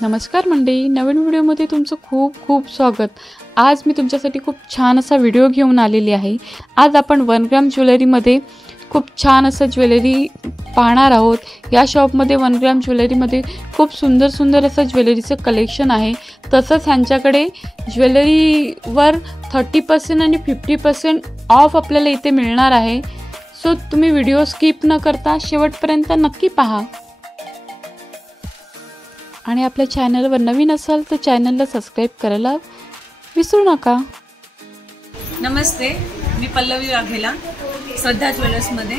नमस्कार मंडळी, नवीन व्हिडिओमध्ये तुमचं खूप खूप स्वागत। आज मी तुमच्यासाठी खूप छान असा व्हिडिओ घेऊन आलेली आहे। आज आपण 1 ग्राम ज्वेलरीमध्ये खूप छान असं ज्वेलरी पाहणार आहोत। या शॉपमध्ये 1 ग्राम ज्वेलरीमध्ये खूप सुंदर असं ज्वेलरीचं कलेक्शन आहे। तसंच ह्यांच्याकडे ज्वेलरीवर 30% आणि 50% ऑफ आपल्याला इथे मिळणार आहे। सो तुम्ही व्हिडिओ स्किप न करता शेवटपर्यंत नक्की पहा आणि आपल्या चॅनलवर नवीन असाल तर चॅनलला सबस्क्राइब करायला विसरू नका। नमस्ते, मी पल्लवी वाघेला, श्रद्धा ज्वेलर्समध्ये।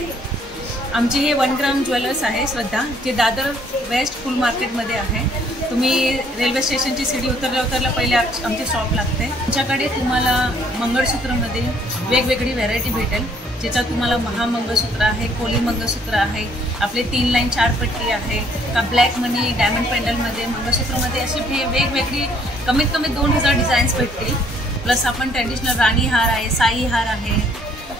आमची हे 1 ग्राम ज्वेलर्स आहे श्रद्धा, जे दादर वेस्ट फुल मार्केटमध्ये आहे। तुम्ही रेल्वे स्टेशनची सीडी उतरल्या पहिले आमचे शॉप लागते। आमच्याकडे तुम्हाला मंगळसूत्रमध्ये वेगवेगळी व्हरायटी भेटेल, ज्याच्यात तुम्हाला महामंगळसूत्र आहे, कोली मंगळसूत्र आहे, आपले 3 लाईन 4 पट्टी आहे, का ब्लॅक मनी डायमंड पेंडलमध्ये मंगळसूत्रमध्ये अशी वेगवेगळी कमीत कमी 2000 डिझाईन्स भेटतील। प्लस आपण ट्रेडिशनल राणी हार आहे, साई हार आहे,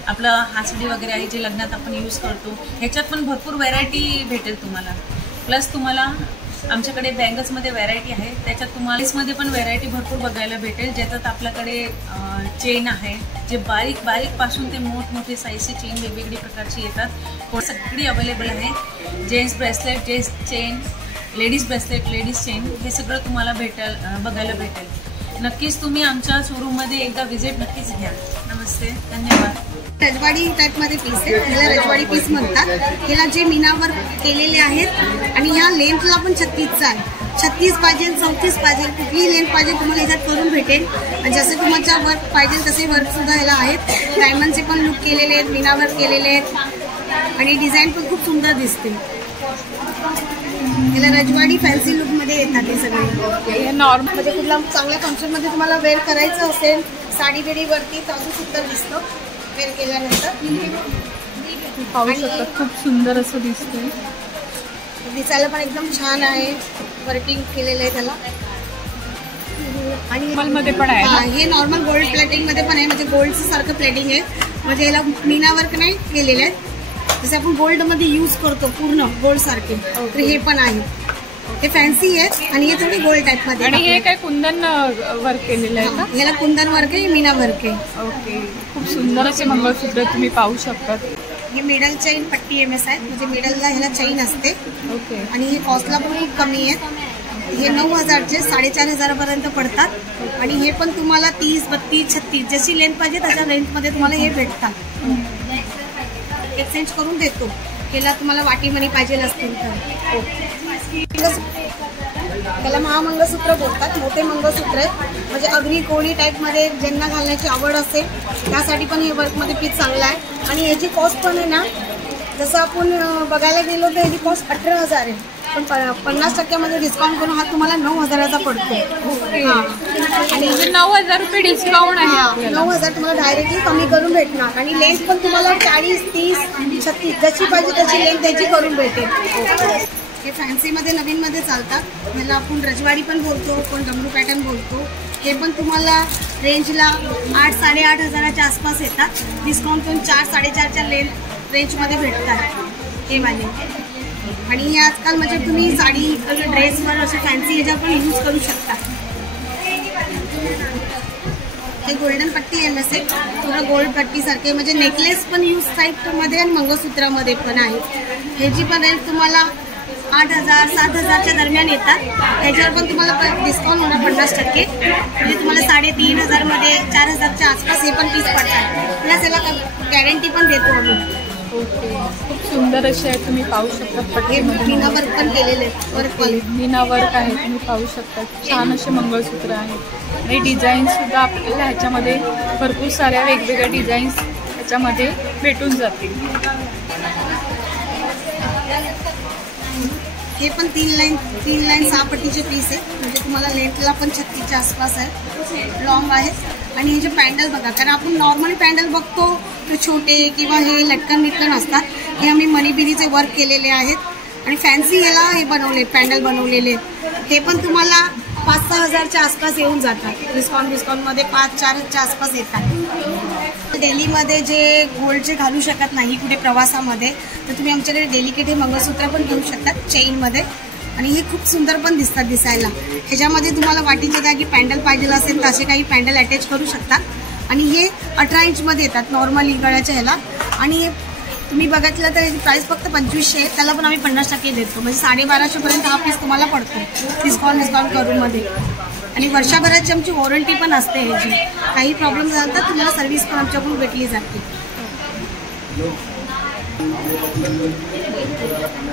आपलं हासडी वगैरे आहे जे लग्नात आपण यूज करतो, ह्याच्यात पण भरपूर व्हरायटी भेटेल तुम्हाला। प्लस तुम्हाला आमच्याकडे बँगल्समध्ये व्हरायटी आहे, त्याच्यात तुम्हाला इसमध्ये पण व्हरायटी भरपूर बघायला भेटेल। ज्याच्यात आपल्याकडे चेन आहे, जे बारीक पासून ते मोठमोठे साईजची चेन वेगवेगळी प्रकारची येतात, सगळी अवेलेबल आहे। Gents bracelet, gents chain, ladies bracelet, ladies chain, हे सगळं तुम्हाला बघायला भेटेल। नक्कीच तुम्ही आमच्या शोरूममध्ये एकदा व्हिजिट नक्कीच घ्या। नमस्ते, धन्यवाद। रजवाडी टाईपमध्ये पीस आहे, ह्याला रजवाडी पीस म्हणतात। ह्याला जे मीनावर केलेले आहेत आणि ह्या लेंथला पण 36चा आहे। 36 पाहिजे, 34 पाहिजे, कुठलीही लेंथ पाहिजे तुम्हाला ह्याच्यात करून भेटेल। आणि जसे तुम्हाला वर्क पाहिजे तसे वर्क सुद्धा ह्याला आहेत। डायमंडचे पण लुक केलेले आहेत, मीनावर केलेले आहेत आणि डिझाईन पण खूप सुंदर दिसते। ह्याला रजवाडी फॅन्सी लुकमध्ये येतात हे सगळे। हे नॉर्मल म्हणजे कुठला चांगल्या फंक्शनमध्ये तुम्हाला वेअर करायचं असेल, साडी बिडीवरती तर अजून सुंदर दिसतं वेअर केल्यानंतर। पाहू शकता, खूप सुंदर असं दिसतंय, दिसायला पण एकदम छान आहे, वर्किंग केलेलं आहे त्याला। आणि मध्ये पण आहे, हे नॉर्मल गोल्ड प्लेटिंग मध्ये पण आहे, म्हणजे गोल्डचं सारखं प्लेटिंग आहे, म्हणजे याला मीना वर्क नाही केलेलं आहे, जसे आपण गोल्ड मध्ये यूज करतो पूर्ण गोल्ड सारखे, तर हे पण आहे। हे फॅन्सी आहेत आणि हे थोडी गोल्ड टाइप मध्ये। आणि हे काय कुंदन वर्क केलेलं आहे का? ह्याला कुंदन वर्क आहे, मीना वर्क आहे। ओके, खूप सुंदर असे मंगळसूत्र तुम्ही पाहू शकता। हे मिडल चेन पट्टी MS आहेत, म्हणजे मिडलला ह्याला चेन असते। ओके, आणि हे कॉस्टला पण खूप कमी आहेत। हे 9000चे 4500 पर्यंत पडतात। आणि हे पण तुम्हाला 30, 32, 36 जशी लेंथ पाहिजे त्याच्या लेंथमध्ये तुम्हाला हे भेटतात। एक्सचेंज करून देतो, ह्याला तुम्हाला वाटीमणी पाहिजे असतील तर। त्याला महामंगळसूत्र बोलतात, मोठे मंगळसूत्र आहेत, म्हणजे अग्नी कोणी टाईपमध्ये ज्यांना घालण्याची आवड असेल त्यासाठी पण हे वर्कमध्ये पीस चांगला आहे। आणि याची कॉस्ट पण आहे ना, जसं आपण बघायला गेलो तर याची कॉस्ट 18,000 आहे, पण 50% डिस्काउंट करून हा तुम्हाला 9,000चा पडतो। आणि 9,000 रुपये डिस्काउंट आहे, 9,000 तुम्हाला डायरेक्टली कमी करून भेटणार। आणि लेंथ पण तुम्हाला 40, 30, 36 जशी पाहिजे तशी लेंथ त्याची करून भेटेल। हे फॅन्सीमध्ये नवीनमध्ये चालतात, ह्याला आपण रजवाडी पण बोलतो, कोण डमरू पॅटर्न बोलतो। हे पण तुम्हाला रेंजला 8, 8,500च्या आसपास येतात, डिस्काउंट करून 4, 4.5च्या रेंजमध्ये भेटतात हे वाले। आणि हे आजकाल म्हणजे तुम्ही साडी ड्रेसवर असे फॅन्सी ह्याच्यावर पण यूज करू शकता। हे गोल्डन पट्टी MS आहे, थोडं गोल्ड पट्टीसारखे, म्हणजे नेकलेस पण यूज टाईपमध्ये आणि मंगळसूत्रामध्ये पण आहे। ह्याची पण रेंज तुम्हाला 8,000, 7,000च्या दरम्यान येतात। त्याच्यावर पण तुम्हाला डिस्काउंट होणार 50%, म्हणजे तुम्हाला 3,500 मध्ये 4,000च्या आसपास हे पण पीस पडतात। प्लस याला गॅरंटी पण देतो आम्ही। ओके, खूप सुंदर असे आहे, तुम्ही पाहू शकता। हे मीना वर्क पण केलेले आहेत, वर्कवाले मीना वर्क आहे, तुम्ही पाहू शकता। छान असे मंगळसूत्र आहेत आणि डिझाईन सुद्धा आपल्याला ह्याच्यामध्ये भरपूर साऱ्या वेगवेगळ्या डिझाईन्स ह्याच्यामध्ये भेटून जातील। हे पण 3 लाईन 6 पट्टीचे पीस आहे, म्हणजे तुम्हाला लेंथला पण 36च्या आसपास आहे, लॉंग आहे। आणि हे जे पॅन्डल बघा, कारण आपण नॉर्मली पॅन्डल बघतो ते छोटे किंवा हे लटकन असतात, हे आम्ही मणिबिरीचे वर्क केलेले आहेत। आणि फॅन्सी याला हे बनवले पॅन्डल बनवलेले, हे पण तुम्हाला 5-6 हजारच्या आसपास येऊन जातात। डिस्काउंटमध्ये 5-4च्या आसपास येतात। डेलीमध्ये जे गोल्डचे घालू शकत नाही कुठे प्रवासामध्ये, तर तुम्ही आमच्याकडे डेलिकेट हे मंगळसूत्र पण घेऊ शकतात चेनमध्ये। आणि हे खूप सुंदर पण दिसतात दिसायला. ह्याच्यामध्ये तुम्हाला वाटीच्या जागी पॅन्डल पाहिजे असेल तर असे काही पॅन्डल अटॅच करू शकता. आणि हे 18 इंचमध्ये येतात नॉर्मली गळ्याच्या ह्याला. आणि तुम्ही बघितलं तर याची प्राईस फक्त 2500 आहे. त्याला पण आम्ही 50% देतो, म्हणजे 1250पर्यंत हा पीस तुम्हाला पडतो डिस्काउंट करून मध्ये. आणि वर्षभराची आमची वॉरंटी पण असते ह्याची. काही प्रॉब्लेम झाला तर तुम्हाला सर्व्हिस पण आमच्याकडून भेटली जाते.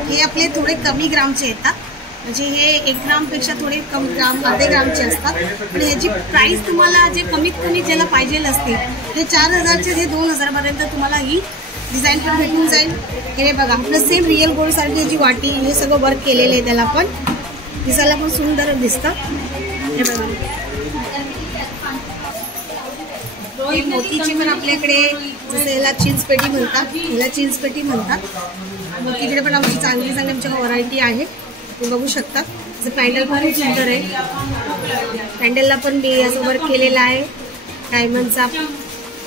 हे आपले थोडे कमी ग्रामचे येतात, म्हणजे हे 1 ग्रामपेक्षा थोडे कमी ग्राम, अर्धे ग्रामचे असतात. आणि ह्याची प्राईस तुम्हाला जे कमीत कमी ज्याला पाहिजे असते हे 4000चे, हे 2000पर्यंत तुम्हाला ही डिझाईन पण भेटून जाईल. हे बघा आपलं सेम रिअल गोल्ड सारखी याची वाटी, हे सगळं वर्क केलेलं आहे. त्याला पण दिसायला पण सुंदर दिसतं. हे बघा हे मोतीची पण आपल्याकडे, जसं याला चिंचपेटी म्हणतात, याला चिंचपेटी म्हणतात. मोतीकडे पण आमची चांगली आमच्याकडे व्हरायटी आहे, तुम्ही बघू शकता. जसं पॅन्डल पण खूप सुंदर आहे. पॅन्डलला पण मी असं वर्क केलेला आहे डायमंडचा.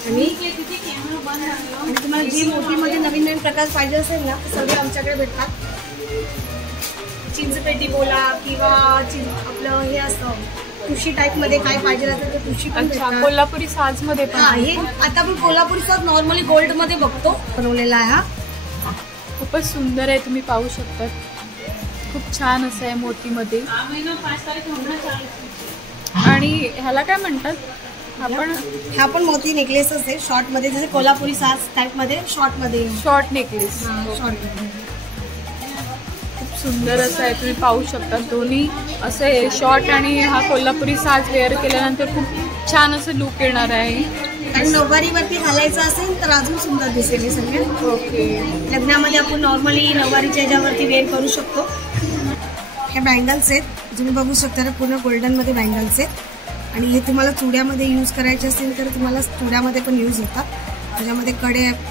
आणि तुम्हाला जी मोतीमध्ये नवीन नवीन प्रकार पाहिजे असेल ना ते सगळे आमच्याकडे भेटतात. चिंचपेटी बोला किंवा आपलं हे असतं तुशी टाईपमध्ये काय पाहिजे असेल तर तुशी पण भेटतात. कोल्हापुरी साजमध्ये पण हे आता आपण कोल्हापुरी साज नॉर्मली गोल्डमध्ये बघतो बनवलेला आहे. हा खूपच सुंदर आहे, तुम्ही पाहू शकता. खूप छान असं आहे मोतीमध्ये. आणि ह्याला काय म्हणतात आपण? हा पण मोती नेकलेसच आहे शॉर्टमध्ये, जसे कोल्हापुरी साज टाईपमध्ये शॉर्टमध्ये. शॉर्ट नेकलेस शॉर्ट खूप सुंदर असं आहे, तुम्ही पाहू शकता. दोन्ही असं आहे शॉर्ट आणि हा कोल्हापुरी साज वेअर केल्यानंतर खूप छान असं लुक येणार आहे. आणि नऊवारीवरती घालायचं असेल तर अजून सुंदर दिसेल हे सगळे. ओके. लग्नामध्ये आपण नॉर्मली नऊवारीच्या ह्याच्यावरती वेअर करू शकतो. हे बँगल्स आहेत, तुम्ही बघू शकता ना, पूर्ण गोल्डनमध्ये बँगल्स आहेत. आणि हे तुम्हाला चुड्यामध्ये यूज करायचे असेल तर तुम्हाला चुड्यामध्ये पण यूज होतात. त्याच्यामध्ये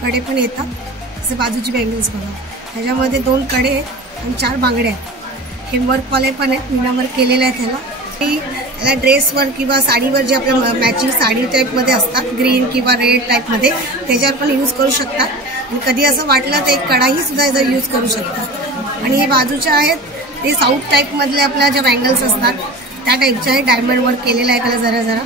कडे पण येतात. जसे बाजूची बँगल्स बघा, ह्याच्यामध्ये 2 कडे आहेत आणि 4 बांगड्या आहेत. हे वर्कवाले पण आहेत, मीना वर्क केलेले आहेत ह्याला. याला ड्रेसवर किंवा साडीवर जे आपल्या मॅचिंग साडी टाईपमध्ये असतात, ग्रीन किंवा रेड टाईपमध्ये, त्याच्यावर पण यूज करू शकतात. आणि कधी असं वाटलं तर एक कडाही सुद्धा याचा यूज करू शकतात. आणि हे बाजूच्या आहेत ते साऊथ टाईपमधले आपल्या ज्या बँगल्स असतात त्या टाईपच्या आहे. डायमंड वर्क केलेला आहे त्याला जरा.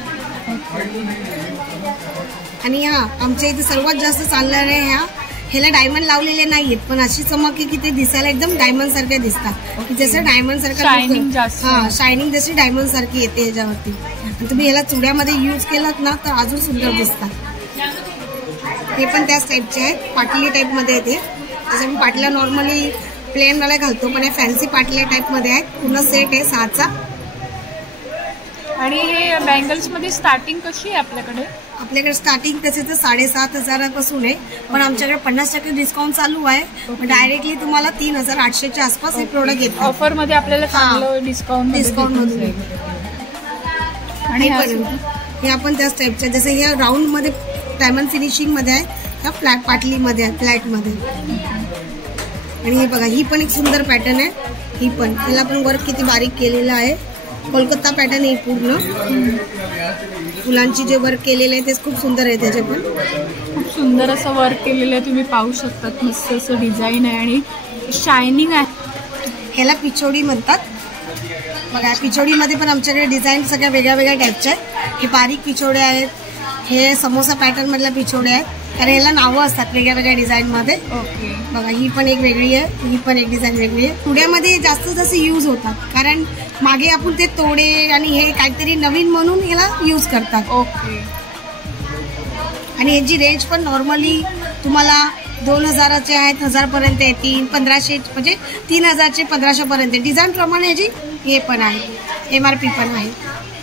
आणि आमच्या इथे सर्वात जास्त चालणार आहे ह्याला डायमंड लावलेले नाहीयेत, पण अशी चमक आहे की ते दिसायला एकदम डायमंड सारखे दिसतात. जसं डायमंड सारखं शायनिंग जशी डायमंड सारखी येते ह्याच्यावरती. आणि तुम्ही ह्याला चुड्यामध्ये यूज केलात ना तर अजून सुंदर दिसतात. हे पण त्याच टाईपचे आहेत, पाटली टाईपमध्ये येते. जसं मी पाटल्या नॉर्मली प्लेनवाला घालतो, पण हे फॅन्सी पाटल्या टाईपमध्ये आहेत. पूर्ण सेट आहे 6चा. आणि हे बँगल्समध्ये स्टार्टिंग कशी आहे आपल्याकडे? आपल्याकडे स्टार्टिंग तसे तर 7500पासून आहे, पण आमच्याकडे 50% डिस्काउंट चालू आहे. डायरेक्टली तुम्हाला 3800च्या आसपास हे प्रोडक्ट येतात. ऑफरमध्ये आपल्याला चांगलं डिस्काउंट मध्ये. आणि हे आपण त्याच टाईपच्या, जसं हे राऊंडमध्ये डायमंड फिनिशिंगमध्ये आहे, त्या फ्लॅट पाटलीमध्ये आहे, फ्लॅटमध्ये. आणि हे बघा, ही पण एक सुंदर पॅटर्न आहे. ही पण त्याला पण वर्क किती बारीक केलेलं आहे. कोलकाता पॅटर्न आहे पूर्ण. फुलांची जे वर्क केलेलं आहे ते खूप सुंदर आहे. त्याचे पण खूप सुंदर असं वर्क केलेलं आहे, तुम्ही पाहू शकता. मस्त असं डिझाईन आहे आणि शायनिंग आहे. ह्याला पिछोडी म्हणतात. बघा, पिछोडीमध्ये पण आमच्याकडे डिझाईन सगळ्या वेगळ्या वेगळ्या टाईपच्या आहेत. हे बारीक पिछोडे आहेत, हे समोसा पॅटर्न मधल्या पिछोडे आहेत, कारण ह्याला नावं असतात वेगळ्या वेगळ्या डिझाईनमध्ये. ओके. बघा, ही पण एक वेगळी आहे, ही पण एक डिझाईन वेगळी आहे. पुण्यामध्ये जास्त जास्त यूज होतात, कारण मागे आपण ते तोडे आणि हे काहीतरी नवीन म्हणून याला यूज करतात. ओके. आणि याची रेंज पण नॉर्मली तुम्हाला 2000चे आहेत, 1000पर्यंत येतील, 1500 म्हणजे 3000चे 1500पर्यंत. डिझाईन प्रमाणे याची हे पण आहे, MRP पण आहे.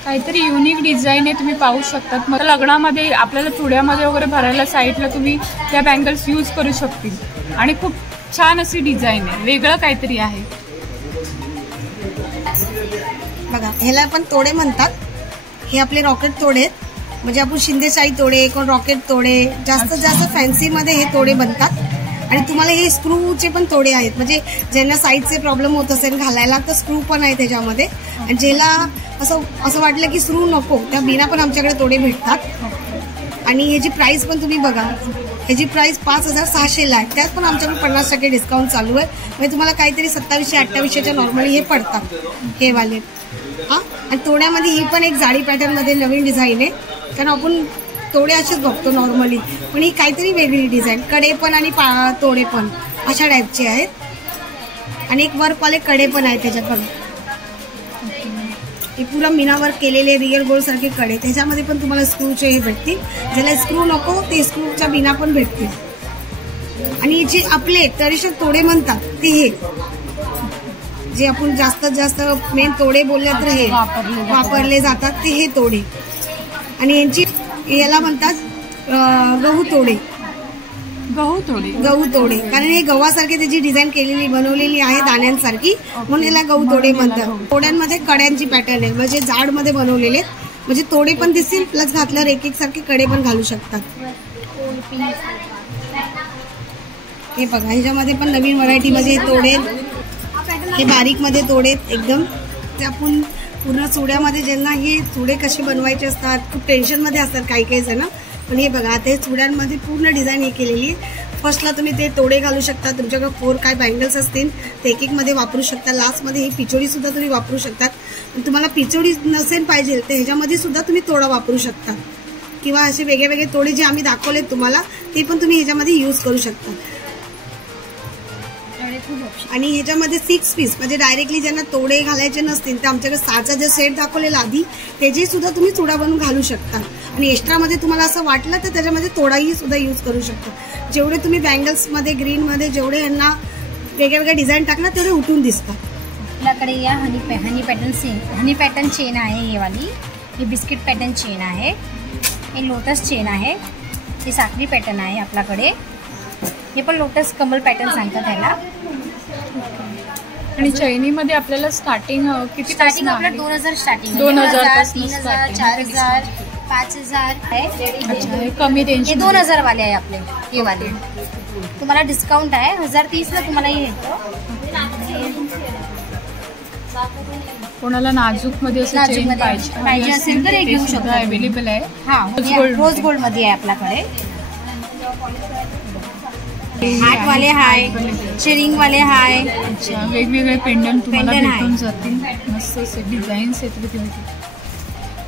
काहीतरी युनिक डिझाईन आहे, तुम्ही पाहू शकतात. मग लग्नामध्ये आपल्याला चुड्यामध्ये वगैरे भरायला साईडला तुम्ही त्या बँगल्स यूज करू शकतील. आणि खूप छान अशी डिझाईन आहे, वेगळं काहीतरी आहे. बघा, ह्याला पण तोडे म्हणतात. हे आपले रॉकेट तोडे आहेत, म्हणजे आपण शिंदेशाही तोडे, कोण रॉकेट तोडे, जास्तीत जास्त फॅन्सीमध्ये हे तोडे बनतात. आणि तुम्हाला हे स्क्रूचे पण तोडे आहेत, म्हणजे ज्यांना साईजचे प्रॉब्लेम होत असेल घालायला तर स्क्रू पण आहे त्याच्यामध्ये. आणि ज्याला असं वाटलं की स्क्रू नको, त्या बिना पण आमच्याकडे तोडे भेटतात. आणि ह्याची प्राइस पण तुम्ही बघा, ह्याची प्राइस 5600ला आहे. त्यात पण आमच्याकडे 50% डिस्काउंट चालू आहे. म्हणजे तुम्हाला काहीतरी 2700-2800च्या नॉर्मली हे पडतात हे वाले. हां, आणि तोड्यामध्ये ही पण एक जाडी पॅटर्नमध्ये नवीन डिझाईन आहे. कारण आपण तोडे असेच बघतो नॉर्मली, पण ही काहीतरी वेगळी डिझाईन. कडे पण आणि तोडे पण अशा टाईपचे आहेत. आणि एक वर्कवाले कडे पण आहेत त्याच्याकडे. हे पुरा मीना वर्क केलेले रिअल गोल्ड सारखे कडे. त्याच्यामध्ये पण तुम्हाला स्क्रूचे हे भेटतील. ज्याला स्क्रू नको ते स्क्रूच्या बिना पण भेटतील. आणि जे आपले ट्रेडिशनल तोडे म्हणतात ते हे जे आपण जास्तीत जास्त मेन तोडे बोलले तर हे वापरले जातात ते हे तोडे. आणि यांची याला म्हणतात गहू तोडे. गहू तोडे कारण हे गव्हासारखे त्याची डिझाईन केलेली बनवलेली आहे दाण्यांसारखी, म्हणून याला गहू तोडे म्हणतात. तोड्यांमध्ये कड्यांची पॅटर्न आहे, म्हणजे जाड मध्ये बनवलेले, म्हणजे तोडे पण दिसतील प्लस घातल्यावर एक एक सारखे कडे पण घालू शकतात. हे बघा ह्याच्यामध्ये पण नवीन व्हरायटी मध्ये तोडे. हे बारीक मध्ये तोडे एकदम. ते आपण पूर्ण चुड्यामध्ये ज्यांना हे चुडे कसे बनवायचे असतात खूप टेन्शन मध्ये असतात काही काही जण, पण हे बघा आता हे चुड्यांमध्ये पूर्ण डिझाईन हे केलेली आहे. फर्स्टला तुम्ही ते तोडे घालू शकता. तुमच्याकडे 4 काय बँगल्स असतील ते एक मध्ये वापरू शकता. लास्टमध्ये ही पिचोडी सुद्धा तुम्ही वापरू शकता. तुम्हाला पिचोडी नसेल पाहिजे तर ह्याच्यामध्ये सुद्धा तुम्ही तोडा वापरू शकता, किंवा असे वेगळे वेगळे तोडे जे आम्ही दाखवलेत तुम्हाला ते पण तुम्ही ह्याच्यामध्ये यूज करू शकता. आणि ह्याच्यामध्ये 6 पीस म्हणजे डायरेक्टली ज्यांना तोडे घालायचे नसतील तर आमच्याकडे 6चा जो सेट दाखवलेला आधी त्याची सुद्धा तुम्ही चुडा बनवून घालू शकता. आणि एक्स्ट्रामध्ये तुम्हाला असं वाटलं तर त्याच्यामध्ये तोडाही सुद्धा यूज करू शकता. जेवढे तुम्ही बँगल्समध्ये ग्रीनमध्ये जेवढे यांना वेगवेगळ्या डिझाईन टाकणार तेवढे उठून दिसतात. आपल्याकडे या हनी पॅटर्न चेन आहे. हे वाली ही बिस्किट पॅटर्न चेन आहे. हे लोटस चेन आहे. हे साखरी पॅटर्न आहे आपल्याकडे. हे पण लोटस कमल पॅटर्न सांगतात ह्याला. आणि चैनीमध्ये आपल्याला स्टार्टिंग किती स्टार्टिंग आपल्याला 2000 स्टार्टिंग. 2000 3000 4000 5000 आहे. कमी रेंज. हे 2000 वाले आहे आपले. हे वाले तुम्हाला डिस्काउंट आहे 1030ला तुम्हाला हे येतं. कोणाला नाजूक मध्ये असं चेन पाहिजे असेल तर हे घेऊ शकता. अवेलेबल आहे. हा, रोज गोल्ड मध्ये आहे आपल्याकडे. हार्ट वाले हाय, शेरिंग वाले हाय. अच्छा, वेगवेगळे पेंडंट तुम्हाला भेटून जातील. मस्त असे डिझाईन्स आहेत तिथे.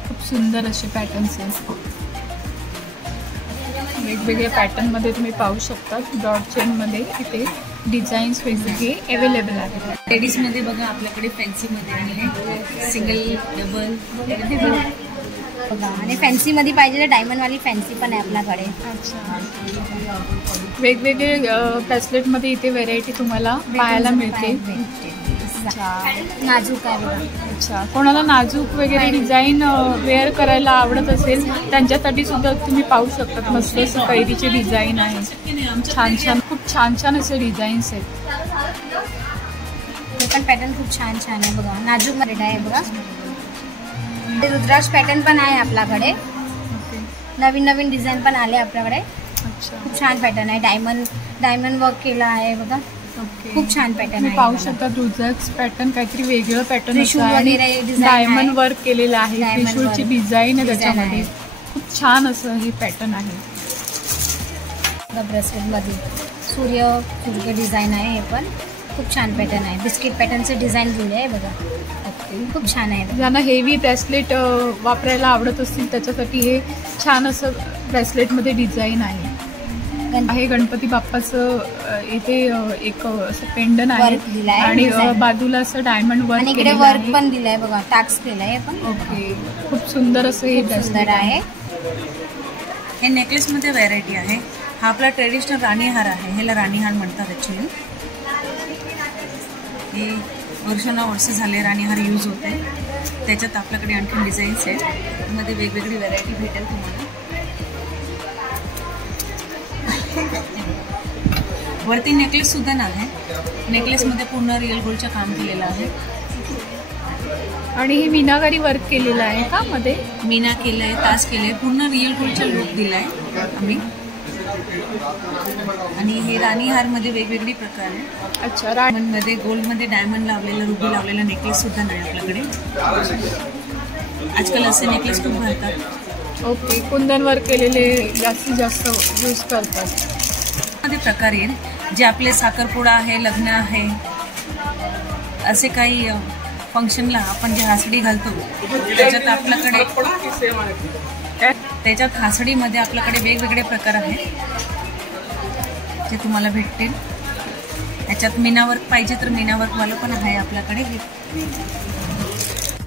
खूप सुंदर असे पॅटर्न्स आहेत. वेगवेगळ्या पॅटर्न मध्ये तुम्ही पाहू शकता. डॉट चेन मध्ये इथे डिझाईन्स वेगवेगळे अवेलेबल आहेत. लेडीज मध्ये बघा आपल्याकडे फॅन्सी मध्ये आहे, सिंगल डबल बघा. आणि फॅन्सी मध्ये पाहिजे तर डायमंड वाली फॅन्सी पण आहे आपल्याकडे. अच्छा, वेगवेगळे ब्रेसलेट मध्ये इथे व्हेरायटी तुम्हाला पाहायला मिळते. नाजूक आहे बघा. अच्छा, कोणाला नाजूक वगैरे डिझाईन वेअर करायला आवडत असेल त्यांच्यासाठी सुद्धा तुम्ही पाहू शकता. मस्त असं कैरीचे डिझाईन आहे. छान छान, खूप छान छान असे डिझाईन्स आहेत. हे पण पॅटर्न खूप छान छान आहे बघा. नाजूक मध्ये आहे बघा. रुद्राक्ष पॅटर्न पण आहे आपल्याकडे. नवीन नवीन डिझाईन पण आले आपल्याकडे. खूप छान पॅटर्न आहे. डायमंड वर्क केला आहे बघा. खूप छान पॅटर्न आहे. पाहू शकता रुद्राक्ष पॅटर्न काहीतरी वेगळं पॅटर्न डायमंड वर्क केलेलं आहे. त्रिशूळची डिझाईन आहे त्याच्यामध्ये. खूप छान असं हे पॅटर्न आहे. ब्रेसलेट मध्ये सूर्य डिझाईन आहे. हे पण खूप छान पॅटर्न आहे. बिस्किट पॅटर्नचे डिझाईन दिले आहे बघा. खूप छान आहे. ज्यांना हेवी ब्रेसलेट वापरायला आवडत असतील त्याच्यासाठी हे छान असं ब्रेसलेटमध्ये डिझाईन आहे. हे गणपती बाप्पाचं इथे एक असं पेंडन आहे आणि बाजूला असं डायमंड वर्क इकडे वर्क पण दिलंय बघा. टाक्स केलंय पण. ओके, खूप सुंदर असं हे ब्रेसलेट आहे. हे नेकलेस मध्ये व्हरायटी आहे. हा आपला ट्रेडिशनल राणी हार आहे. ह्याला राणी हार म्हणतात ऍक्च्युली. हे वर्ष झाले राणी हार यूज होते. त्याच्यात आपल्याकडे आणखी डिझाईन्स आहेत. त्यामध्ये वेगवेगळी व्हरायटी भेटेल तुम्हाला. वरती नेकलेस सुद्धा आहे. नेकलेसमध्ये पूर्ण रिअल गोल्डचं काम केलेलं आहे. आणि हे मीनाकारी वर्क केलेलं आहे का मध्ये. मीना केलंय, तास केलंय, पूर्ण रिअल गोल्डचा लुक दिलाय आम्ही. आणि हे राणी हार मध्ये वेगवेगळी प्रकार आहे. अच्छा, डायमंड मध्ये, गोल्ड मध्ये डायमंड लावलेलं, रुबी लावलेला नेकलेस सुद्धा नाही आपल्याकडे. आजकाल असे नेकलेस खूप घालतात. ओके, कुंदन वर्क केलेले जास्तीत जास्त यूज करतात. मध्ये प्रकार येईल जे आपले साखरपुडा आहे, लग्न आहे, असे काही फंक्शनला आपण जे हासडी घालतो त्याच्यात हासडीमध्ये आपल्याकडे वेगवेगळे प्रकार आहेत जे तुम्हाला भेटतील. याच्यात मीनावर्क पाहिजे तर मीनावर्कवालं पण आहे आपल्याकडे, हे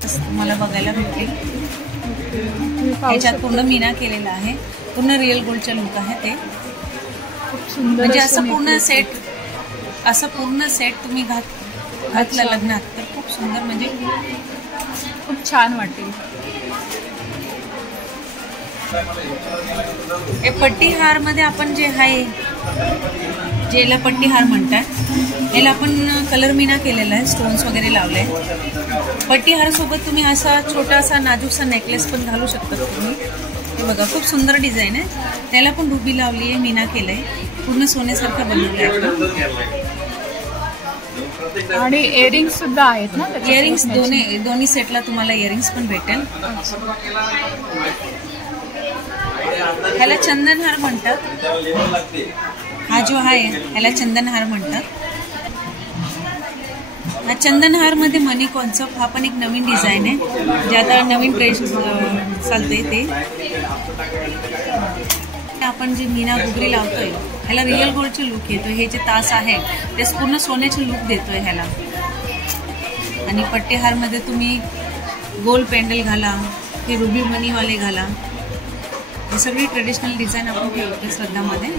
तुम्हाला बघायला भेटतील. याच्यात पूर्ण मीना केलेला आहे, पूर्ण रिअल गोल्डचा लुक आहे. ते खूप सुंदर म्हणजे असं पूर्ण सेट तुम्ही घातला लग्नात तर खूप सुंदर, म्हणजे खूप छान वाटेल. हे पट्टीहार मध्ये आपण जे आहे, ज्याला पट्टीहार म्हणतात, याला आपण कलर मीना केलेला आहे, स्टोन्स वगैरे लावले. पट्टीहार सोबत तुम्ही असा छोटासा नाजूकसा नेकलेस पण घालू शकता तुम्ही. हे बघा खूप सुंदर डिझाईन आहे. त्याला पण रुबी लावली आहे, मीना केलंय, पूर्ण सोन्यासारखं बनवलंय. आणि इयरिंग्स सुद्धा आहेत ना? इयरिंग्स दोन्ही सेटला तुम्हाला इयरिंग्स पण भेटेल. ह्याला चंदनहार म्हणतात. हा जो आहे ह्याला चंदनहार म्हणतात. हा चंदनहार मध्ये मनी कॉन्सेप्ट हा पण एक नवीन डिझाईन आहे, जे आता नवीन ट्रेंड चालतंय. ते आपण जे मीना घुगरी लावतोय ह्याला रिअल गोल्डचे लुक येतोय. हे जे तास आहे ते पूर्ण सोन्याचे लुक देतोय ह्याला. आणि पट्टेहारमध्ये तुम्ही गोल्ड पेंडल घाला, हे रुबी मनीवाले घाला, हे सगळी ट्रेडिशनल डिझाईन आपण ठेवतो श्रद्धामध्ये.